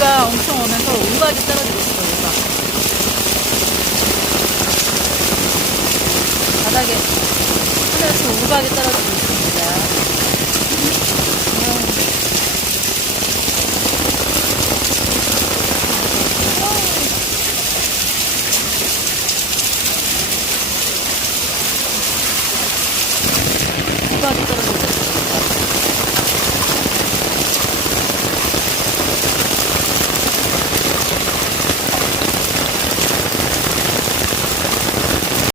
비가 엄청 오면서 우박이 떨어지고 있어요. 우박. 바닥에 하늘에서 우박이 떨어지고 있습니다.